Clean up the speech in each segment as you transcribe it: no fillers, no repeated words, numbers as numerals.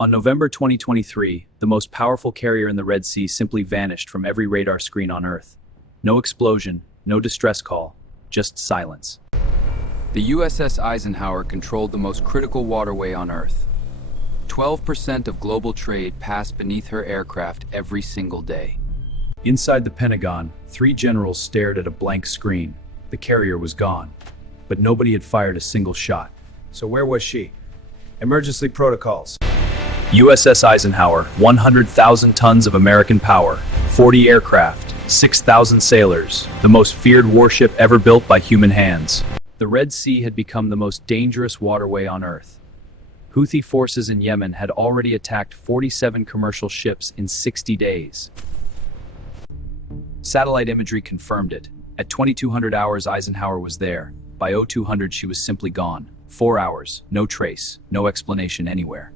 On November 2023, the most powerful carrier in the Red Sea simply vanished from every radar screen on Earth. No explosion, no distress call, just silence. The USS Eisenhower controlled the most critical waterway on Earth. 12% of global trade passed beneath her aircraft every single day. Inside the Pentagon, 3 generals stared at a blank screen. The carrier was gone, but nobody had fired a single shot. So where was she? Emergency protocols. USS Eisenhower, 100,000 tons of American power, 40 aircraft, 6,000 sailors, the most feared warship ever built by human hands. The Red Sea had become the most dangerous waterway on Earth. Houthi forces in Yemen had already attacked 47 commercial ships in 60 days. Satellite imagery confirmed it. At 2200 hours, Eisenhower was there. By 0200, she was simply gone. 4 hours, no trace, no explanation anywhere.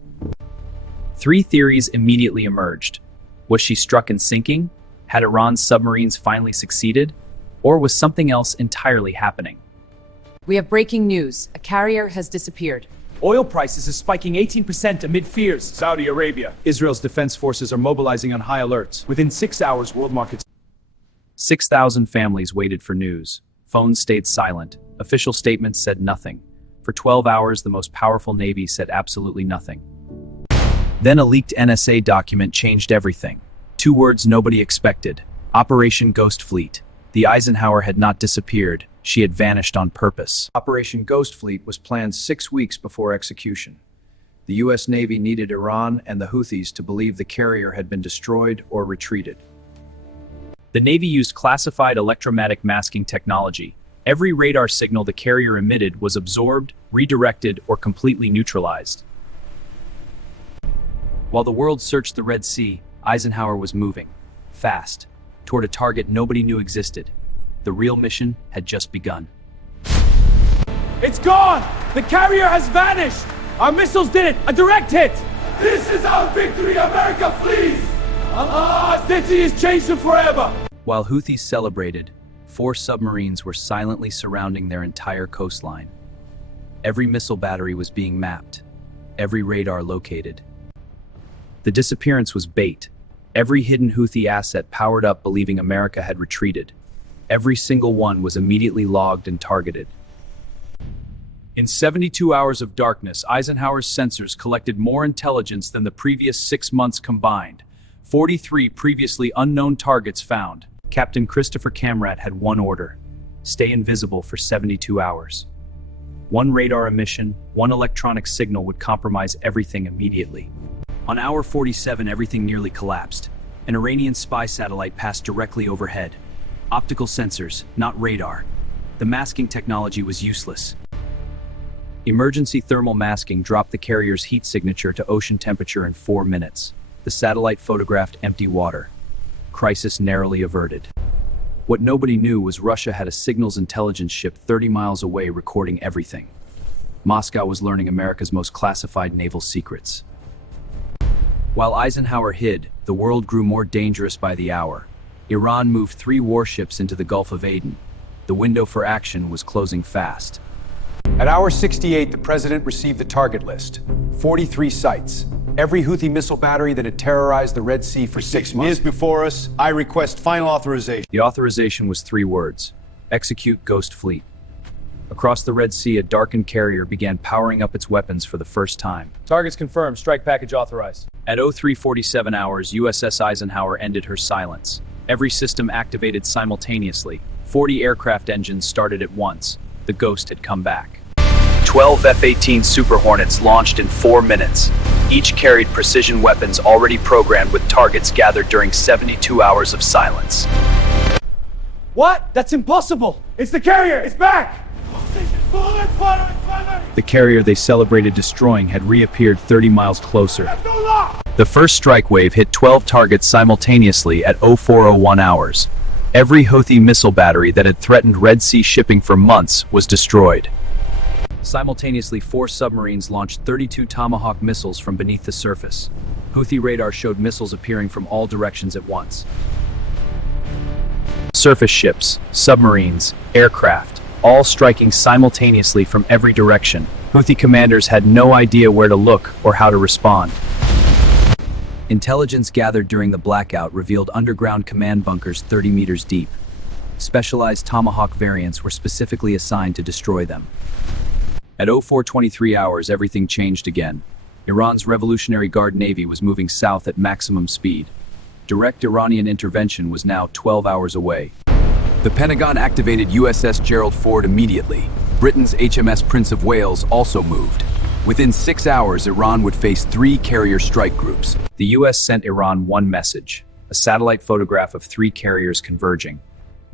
3 theories immediately emerged. Was she struck and sinking? Had Iran's submarines finally succeeded? Or was something else entirely happening? We have breaking news. A carrier has disappeared. Oil prices are spiking 18% amid fears. Saudi Arabia. Israel's defense forces are mobilizing on high alerts. Within 6 hours, world markets. 6,000 families waited for news. Phones stayed silent. Official statements said nothing. For 12 hours, the most powerful Navy said absolutely nothing. Then a leaked NSA document changed everything. 2 words nobody expected. Operation Ghost Fleet. The Eisenhower had not disappeared. She had vanished on purpose. Operation Ghost Fleet was planned 6 weeks before execution. The U.S. Navy needed Iran and the Houthis to believe the carrier had been destroyed or retreated. The Navy used classified electromagnetic masking technology. Every radar signal the carrier emitted was absorbed, redirected, or completely neutralized. While the world searched the Red Sea, Eisenhower was moving, fast, toward a target nobody knew existed. The real mission had just begun. It's gone! The carrier has vanished! Our missiles did it! A direct hit! This is our victory! America flees! Allah's city is changed forever! While Houthis celebrated, 4 submarines were silently surrounding their entire coastline. Every missile battery was being mapped, every radar located. The disappearance was bait. Every hidden Houthi asset powered up believing America had retreated. Every single one was immediately logged and targeted. In 72 hours of darkness, Eisenhower's sensors collected more intelligence than the previous 6 months combined. 43 previously unknown targets found. Captain Christopher Camrat had one order: stay invisible for 72 hours. One radar emission, one electronic signal would compromise everything immediately. On hour 47, everything nearly collapsed. An Iranian spy satellite passed directly overhead. Optical sensors, not radar. The masking technology was useless. Emergency thermal masking dropped the carrier's heat signature to ocean temperature in 4 minutes. The satellite photographed empty water. Crisis narrowly averted. What nobody knew was Russia had a signals intelligence ship 30 miles away recording everything. Moscow was learning America's most classified naval secrets. While Eisenhower hid, the world grew more dangerous by the hour. Iran moved 3 warships into the Gulf of Aden. The window for action was closing fast. At hour 68, the president received the target list. 43 sites. Every Houthi missile battery that had terrorized the Red Sea for 6 months. Is before us. I request final authorization. The authorization was 3 words: execute Ghost Fleet. Across the Red Sea, a darkened carrier began powering up its weapons for the first time. Targets confirmed. Strike package authorized. At 0347 hours, USS Eisenhower ended her silence. Every system activated simultaneously. 40 aircraft engines started at once. The Ghost had come back. 12 F-18 Super Hornets launched in 4 minutes. Each carried precision weapons already programmed with targets gathered during 72 hours of silence. What? That's impossible! It's the carrier! It's back! The carrier they celebrated destroying had reappeared 30 miles closer. The first strike wave hit 12 targets simultaneously at 0401 hours. Every Houthi missile battery that had threatened Red Sea shipping for months was destroyed. Simultaneously, 4 submarines launched 32 Tomahawk missiles from beneath the surface. Houthi radar showed missiles appearing from all directions at once. Surface ships, submarines, aircraft, all striking simultaneously from every direction. Houthi commanders had no idea where to look or how to respond. Intelligence gathered during the blackout revealed underground command bunkers 30 meters deep. Specialized Tomahawk variants were specifically assigned to destroy them. At 04:23 hours, everything changed again. Iran's Revolutionary Guard Navy was moving south at maximum speed. Direct Iranian intervention was now 12 hours away. The Pentagon activated USS Gerald Ford immediately. Britain's HMS Prince of Wales also moved. Within 6 hours, Iran would face 3 carrier strike groups. The US sent Iran one message, a satellite photograph of 3 carriers converging.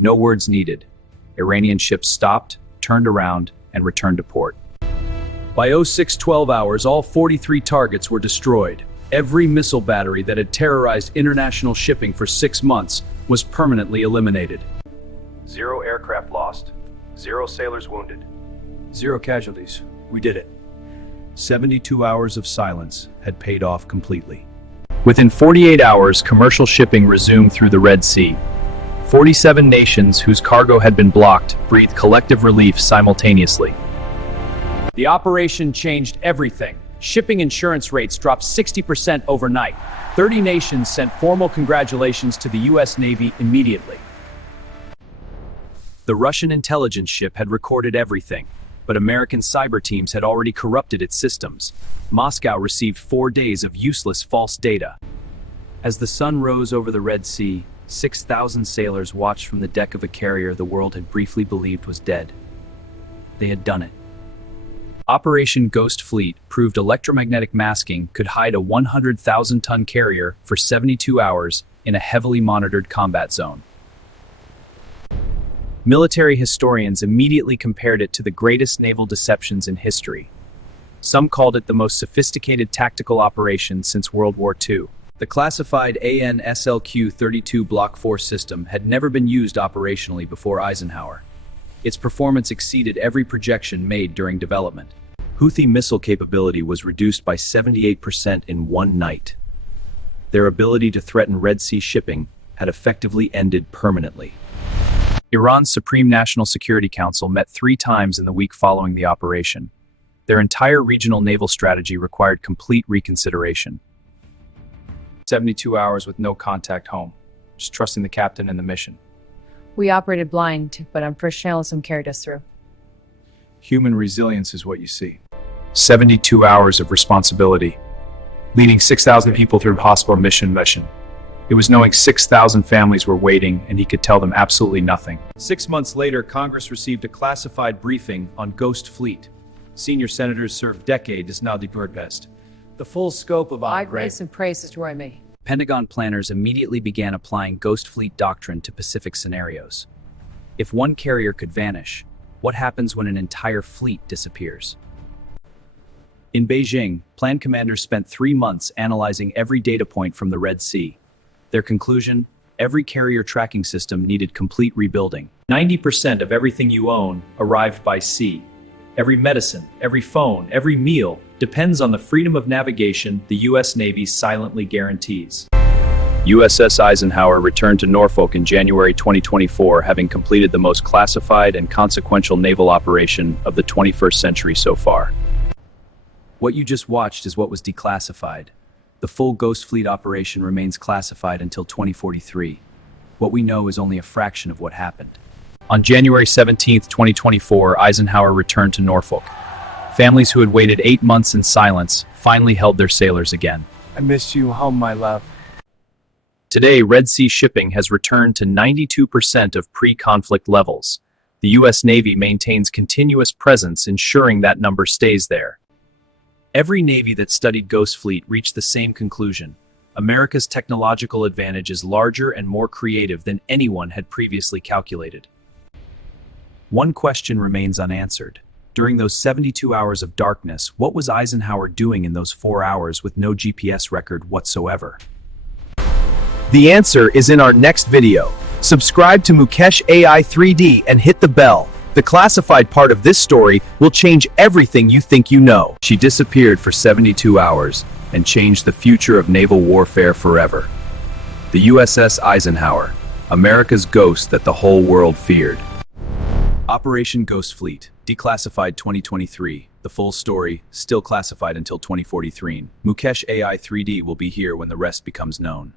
No words needed. Iranian ships stopped, turned around, and returned to port. By 06:12 hours, all 43 targets were destroyed. Every missile battery that had terrorized international shipping for 6 months was permanently eliminated. 0 aircraft lost. 0 sailors wounded. 0 casualties. We did it. 72 hours of silence had paid off completely. Within 48 hours, commercial shipping resumed through the Red Sea. 47 nations whose cargo had been blocked breathed collective relief simultaneously. The operation changed everything. Shipping insurance rates dropped 60% overnight. 30 nations sent formal congratulations to the US Navy immediately. The Russian intelligence ship had recorded everything, but American cyber teams had already corrupted its systems. Moscow received 4 days of useless false data. As the sun rose over the Red Sea, 6,000 sailors watched from the deck of a carrier the world had briefly believed was dead. They had done it. Operation Ghost Fleet proved electromagnetic masking could hide a 100,000-ton carrier for 72 hours in a heavily monitored combat zone. Military historians immediately compared it to the greatest naval deceptions in history. Some called it the most sophisticated tactical operation since World War II. The classified AN/SLQ-32 Block 4 system had never been used operationally before Eisenhower. Its performance exceeded every projection made during development. Houthi missile capability was reduced by 78% in one night. Their ability to threaten Red Sea shipping had effectively ended permanently. Iran's Supreme National Security Council met 3 times in the week following the operation. Their entire regional naval strategy required complete reconsideration. 72 hours with no contact home, just trusting the captain and the mission. We operated blind, but professionalism carried us through. Human resilience is what you see. 72 hours of responsibility, leading 6,000 people through possible mission. It was knowing 6,000 families were waiting, and he could tell them absolutely nothing. 6 months later, Congress received a classified briefing on Ghost Fleet. Senior senators served decades now Decoded. The full scope of I grace and praise destroy me. Pentagon planners immediately began applying Ghost Fleet doctrine to Pacific scenarios. If one carrier could vanish, what happens when an entire fleet disappears? In Beijing, plan commanders spent 3 months analyzing every data point from the Red Sea. Their conclusion: every carrier tracking system needed complete rebuilding. 90% of everything you own arrived by sea. Every medicine, every phone, every meal depends on the freedom of navigation the U.S. Navy silently guarantees. USS Eisenhower returned to Norfolk in January 2024, having completed the most classified and consequential naval operation of the 21st century so far. What you just watched is what was declassified. The full Ghost Fleet operation remains classified until 2043. What we know is only a fraction of what happened. On January 17, 2024, Eisenhower returned to Norfolk. Families who had waited 8 months in silence finally held their sailors again. I miss you home, my love. Today, Red Sea shipping has returned to 92% of pre-conflict levels. The U.S. Navy maintains continuous presence, ensuring that number stays there. Every Navy that studied Ghost Fleet reached the same conclusion. America's technological advantage is larger and more creative than anyone had previously calculated. One question remains unanswered. During those 72 hours of darkness, what was Eisenhower doing in those 4 hours with no GPS record whatsoever? The answer is in our next video. Subscribe to Mukesh AI 3D and hit the bell. The classified part of this story will change everything you think you know. She disappeared for 72 hours and changed the future of naval warfare forever. The USS Eisenhower, America's ghost that the whole world feared. Operation Ghost Fleet, declassified 2023. The full story, still classified until 2043. Mukesh AI 3D will be here when the rest becomes known.